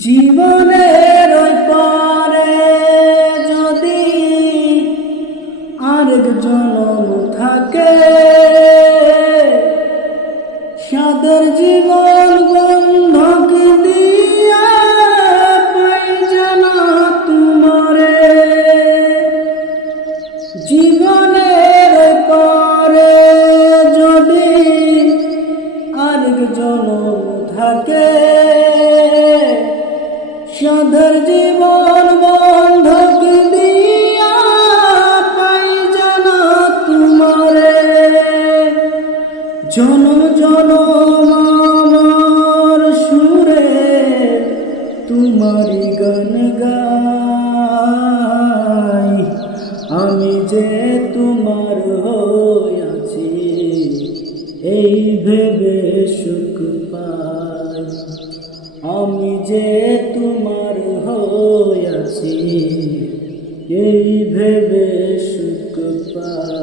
জীবনের ওই পারে যদি আরেক জনম থাকে, সাদের জীবন বন্ধক দিয়া পাই জানা তোমারে। জীবনের ওই পারে যদি আরেক জনম থাকে, সাদের জীবন বন্ধক দিয়া পাই জানা তোমারে। জনম জনম আমার সুরে তোমারি গান গাই, আমি যে তোমার হইয়াছি এই ভেবে সুখ পাই। আমি যে তোমার হইয়াছি এই ভেবে সুখ পাই।